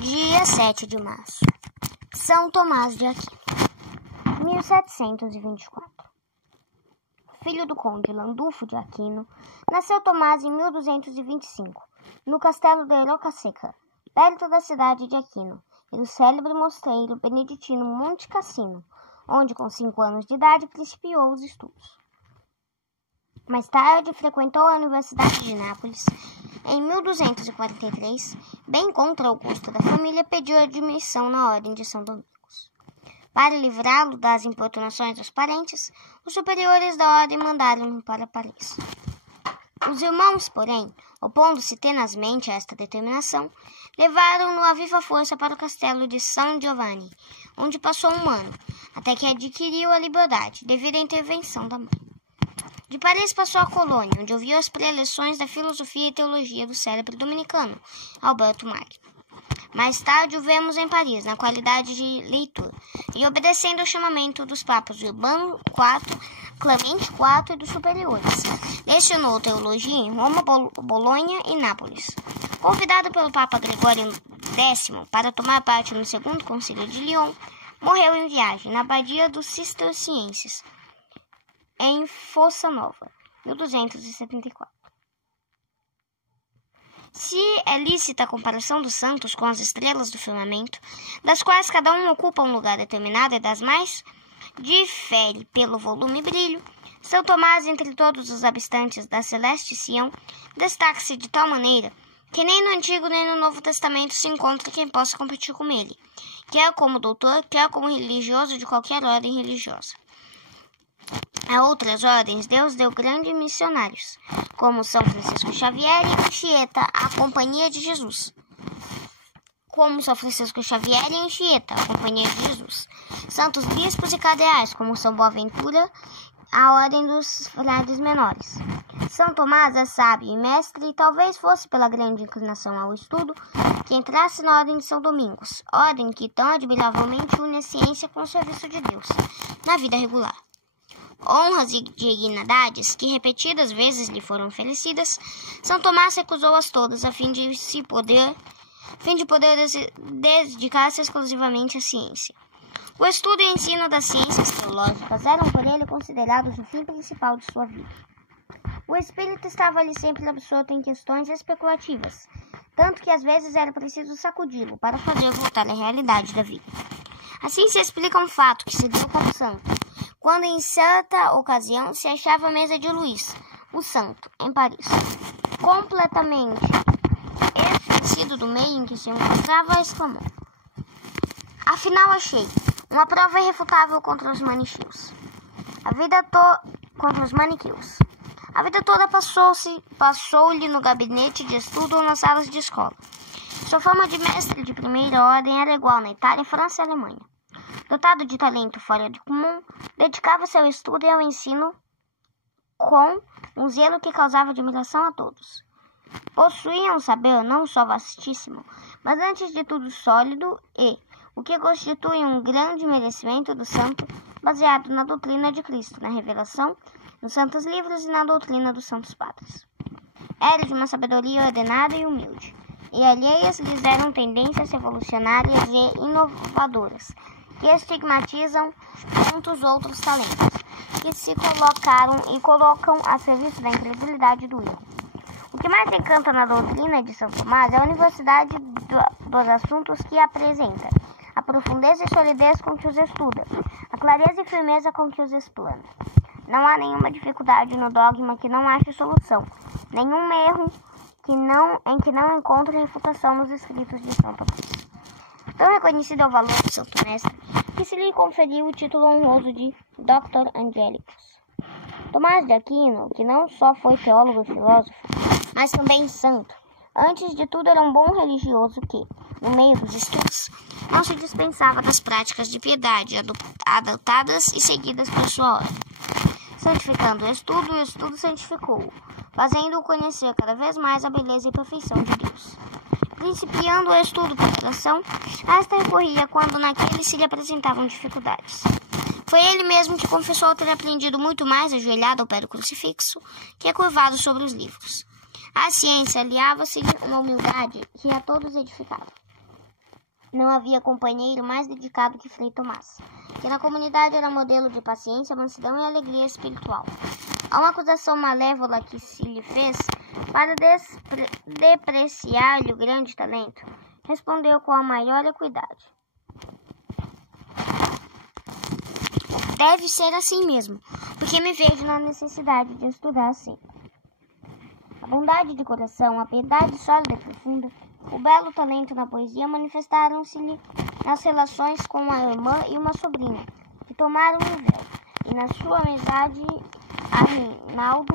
Dia 7 de março. São Tomás de Aquino. 1724. Filho do conde Landulfo de Aquino, nasceu Tomás em 1225, no castelo de Roccasecca, perto da cidade de Aquino, e no célebre mosteiro beneditino Monte Cassino, onde com 5 anos de idade principiou os estudos. Mais tarde frequentou a Universidade de Nápoles. Em 1243, bem contra o gosto da família, pediu admissão na Ordem de São Domingos. Para livrá-lo das importunações dos parentes, os superiores da ordem mandaram-no para Paris. Os irmãos, porém, opondo-se tenazmente a esta determinação, levaram-no a viva força para o castelo de San Giovanni, onde passou 1 ano, até que adquiriu a liberdade, devido à intervenção da mãe. De Paris passou à Colônia, onde ouviu as preleções da filosofia e teologia do célebre dominicano, Alberto Magno. Mais tarde o vemos em Paris, na qualidade de leitor, e obedecendo ao chamamento dos papas Urbano IV, Clemente IV e dos superiores. Lecionou teologia em Roma, Bolonha e Nápoles. Convidado pelo Papa Gregório X para tomar parte no Segundo Concílio de Lyon, morreu em viagem na abadia dos Cistercienses, em Fossa Nova, 1274. Se é lícita a comparação dos santos com as estrelas do firmamento, das quais cada um ocupa um lugar determinado e das mais difere pelo volume e brilho, São Tomás, entre todos os habitantes da celeste Sião, destaca-se de tal maneira que nem no Antigo nem no Novo Testamento se encontra quem possa competir com ele, quer como doutor, quer como religioso de qualquer ordem religiosa. A outras ordens, Deus deu grandes missionários, como São Francisco Xavier e Anchieta, a Companhia de Jesus. Santos bispos e cardeais, como São Boaventura, a ordem dos frades menores. São Tomás é sábio e mestre, e talvez fosse pela grande inclinação ao estudo que entrasse na ordem de São Domingos, ordem que tão admiravelmente une a ciência com o serviço de Deus na vida regular. Honras e dignidades que repetidas vezes lhe foram oferecidas, São Tomás recusou-as todas a fim de poder dedicar-se exclusivamente à ciência. O estudo e o ensino das ciências teológicas eram por ele considerados o fim principal de sua vida. O espírito estava ali sempre absorto em questões especulativas, tanto que às vezes era preciso sacudi-lo para fazer voltar à realidade da vida. Assim se explica um fato que se deu com o santo, quando em certa ocasião se achava à mesa de Luís, o santo, em Paris. Completamente esquecido do meio em que se encontrava, exclamou: "Afinal achei uma prova irrefutável contra os maniqueus. A vida toda passou-lhe no gabinete de estudo ou nas salas de escola. Sua fama de mestre de primeira ordem era igual na Itália, França e Alemanha. Dotado de talento fora de comum, dedicava-se ao estudo e ao ensino com um zelo que causava admiração a todos. Possuía um saber não só vastíssimo, mas antes de tudo sólido e, o que constitui um grande merecimento do santo, baseado na doutrina de Cristo, na revelação, nos santos livros e na doutrina dos santos padres. Era de uma sabedoria ordenada e humilde, e alheias lhes eram tendências revolucionárias e inovadoras, que estigmatizam tantos outros talentos, que se colocam a serviço da incredulidade do erro. O que mais encanta na doutrina de São Tomás é a universidade dos assuntos que apresenta, a profundeza e solidez com que os estuda, a clareza e firmeza com que os explana. Não há nenhuma dificuldade no dogma que não ache solução, nenhum erro em que não encontre refutação nos escritos de São Tomás. Tão reconhecido é o valor do Santo Mestre que se lhe conferiu o título honroso de Doctor Angelicus. Tomás de Aquino, que não só foi teólogo e filósofo, mas também santo, antes de tudo era um bom religioso que, no meio dos estudos, não se dispensava das práticas de piedade adotadas e seguidas por sua ordem. Santificando o estudo santificou-o, fazendo-o conhecer cada vez mais a beleza e perfeição de Deus. Principiando o estudo por oração, a esta recorria quando naquele se lhe apresentavam dificuldades. Foi ele mesmo que confessou ter aprendido muito mais ajoelhado ao pé do crucifixo que curvado sobre os livros. A ciência aliava-se uma humildade que a todos edificava. Não havia companheiro mais dedicado que Frei Tomás, que na comunidade era modelo de paciência, mansidão e alegria espiritual. A uma acusação malévola que se lhe fez, para depreciar-lhe o grande talento, respondeu com a maior equidade: deve ser assim mesmo, porque me vejo na necessidade de estudar sempre. A bondade de coração, a piedade sólida e profunda, o belo talento na poesia manifestaram-se-lhe nas relações com uma irmã e uma sobrinha, que tomaram o véu, e na sua amizade a Reinaldo,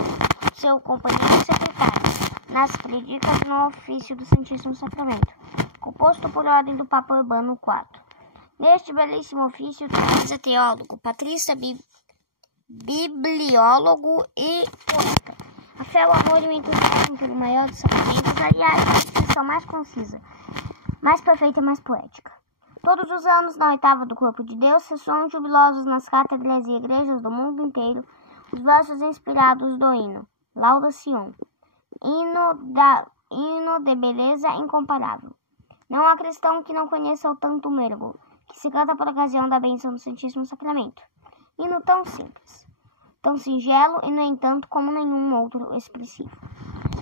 seu companheiro e secretário, nas predicas no ofício do Santíssimo Sacramento, composto por ordem do Papa Urbano IV. Neste belíssimo ofício, Teresa teólogo, Patrícia bibliólogo e poeta. A fé, o amor e o entusiasmo pelo maior dos sacramentos, aliás, a expressão mais concisa, mais perfeita e mais poética. Todos os anos, na oitava do Corpo de Deus, ressoam jubilosos nas cátedras e igrejas do mundo inteiro os versos inspirados do hino Lauda Sion, hino de beleza incomparável. Não há cristão que não conheça o tanto mergo, que se canta por ocasião da bênção do Santíssimo Sacramento. Hino tão simples, tão singelo e, no entanto, como nenhum outro expressivo.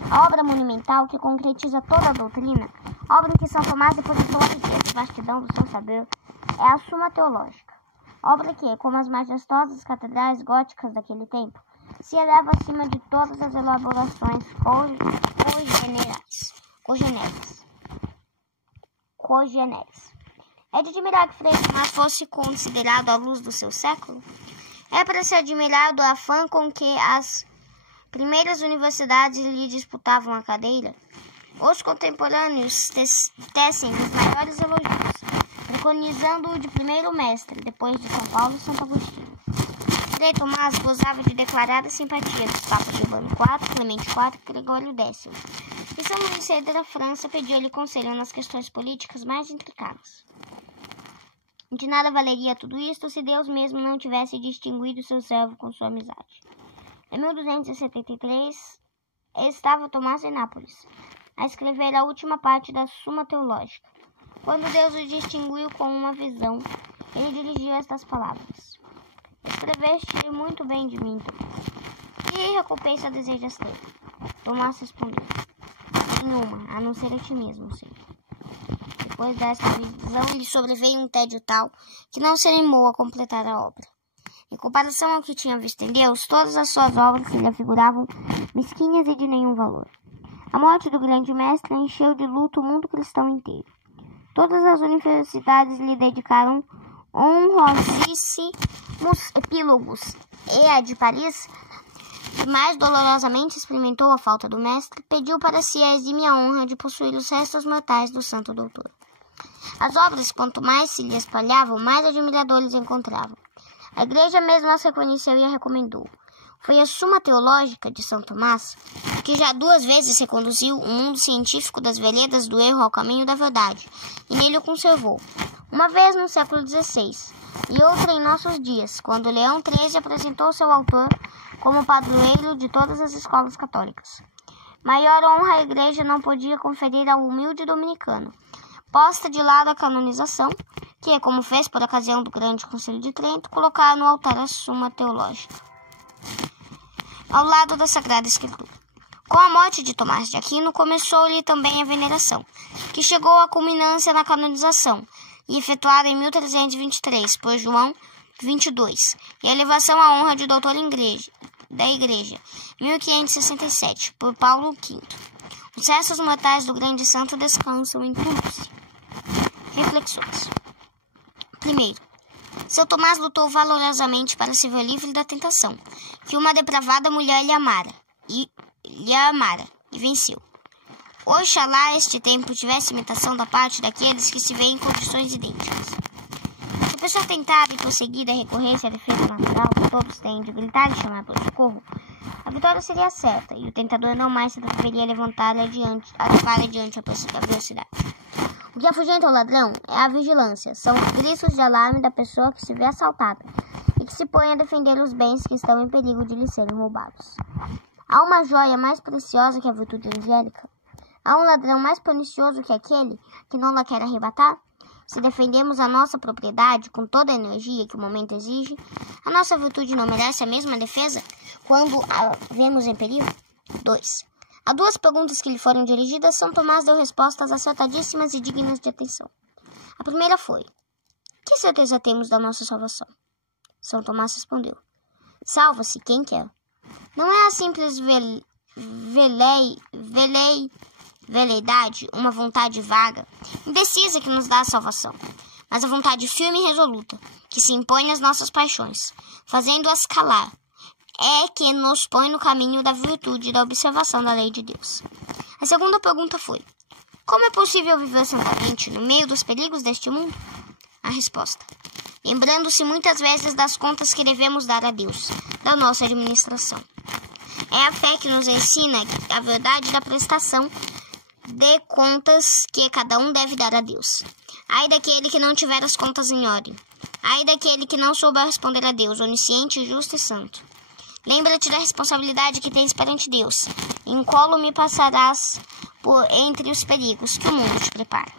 A obra monumental que concretiza toda a doutrina, a obra em que São Tomás depositou a riqueza e vastidão do seu saber, é a Suma Teológica. Obra que, como as majestosas catedrais góticas daquele tempo, se eleva acima de todas as elaborações cogeneres. É de admirar que Frei Tomás fosse considerado a luz do seu século? É para se admirar do afã com que as primeiras universidades lhe disputavam a cadeira. Os contemporâneos tecem os maiores elogios, preconizando-o de primeiro mestre, depois de São Paulo e Santo Agostinho. Frei Tomás gozava de declarada simpatia dos papas Urbano IV, Clemente IV e Gregório X. E São Luís VI da França pediu-lhe conselho nas questões políticas mais intricadas. De nada valeria tudo isto se Deus mesmo não tivesse distinguido seu servo com sua amizade. Em 1273, estava Tomás em Nápoles, a escrever a última parte da Suma Teológica. Quando Deus o distinguiu com uma visão, ele dirigiu estas palavras: escreveste muito bem de mim, Tomás. Que recompensa desejas ter? Tomás respondeu: nenhuma, a não ser a ti mesmo, Senhor. Depois desta visão, lhe sobreveio um tédio tal que não se animou a completar a obra. Em comparação ao que tinha visto em Deus, todas as suas obras se lhe afiguravam mesquinhas e de nenhum valor. A morte do grande mestre encheu de luto o mundo cristão inteiro. Todas as universidades lhe dedicaram honrosíssimos epílogos, e a de Paris, que mais dolorosamente experimentou a falta do mestre, pediu para si a exímia honra de possuir os restos mortais do santo doutor. As obras, quanto mais se lhe espalhavam, mais admiradores encontravam. A igreja mesmo as reconheceu e a recomendou. Foi a Suma Teológica de São Tomás que já 2 vezes reconduziu o mundo científico das veredas do erro ao caminho da verdade, e nele o conservou. Uma vez no século XVI, e outra em nossos dias, quando Leão XIII apresentou seu autor como padroeiro de todas as escolas católicas. Maior honra a igreja não podia conferir ao humilde dominicano, posta de lado a canonização, que, como fez por ocasião do grande Conselho de Trento, colocar no altar a Suma Teológica, ao lado da Sagrada Escritura. Com a morte de Tomás de Aquino, começou-lhe também a veneração, que chegou à culminância na canonização, e efetuada em 1323 por João XXII, e a elevação à honra de doutor da Igreja, 1567, por Paulo V. Os restos mortais do grande santo descansam em cruz. Reflexões. Primeiro, São Tomás lutou valorosamente para se ver livre da tentação, que uma depravada mulher lhe amara, e venceu. Oxalá este tempo tivesse imitação da parte daqueles que se veem em condições idênticas. Se a pessoa tentada e perseguida recorresse à defesa natural que todos têm de gritar e chamar por socorro, a vitória seria certa, e o tentador não mais se atreveria a levar adiante a velocidade. O que afugenta o ladrão é a vigilância, são os gritos de alarme da pessoa que se vê assaltada e que se põe a defender os bens que estão em perigo de lhe serem roubados. Há uma joia mais preciosa que a virtude angélica? Há um ladrão mais pernicioso que aquele que não la quer arrebatar? Se defendemos a nossa propriedade com toda a energia que o momento exige, a nossa virtude não merece a mesma defesa quando a vemos em perigo? 2. Há 2 perguntas que lhe foram dirigidas. São Tomás deu respostas acertadíssimas e dignas de atenção. A primeira foi: que certeza temos da nossa salvação? São Tomás respondeu: salva-se quem quer. Não é a simples veleidade, uma vontade vaga, indecisa que nos dá a salvação, mas a vontade firme e resoluta, que se impõe às nossas paixões, fazendo-as calar, é que nos põe no caminho da virtude e da observação da lei de Deus. A segunda pergunta foi: como é possível viver santamente no meio dos perigos deste mundo? A resposta: lembrando-se muitas vezes das contas que devemos dar a Deus, da nossa administração. É a fé que nos ensina a verdade da prestação de contas que cada um deve dar a Deus. Ai daquele que não tiver as contas em ordem. Ai daquele que não souber responder a Deus, onisciente, justo e santo. Lembra-te da responsabilidade que tens perante Deus. Incólume passarás por entre os perigos que o mundo te prepara.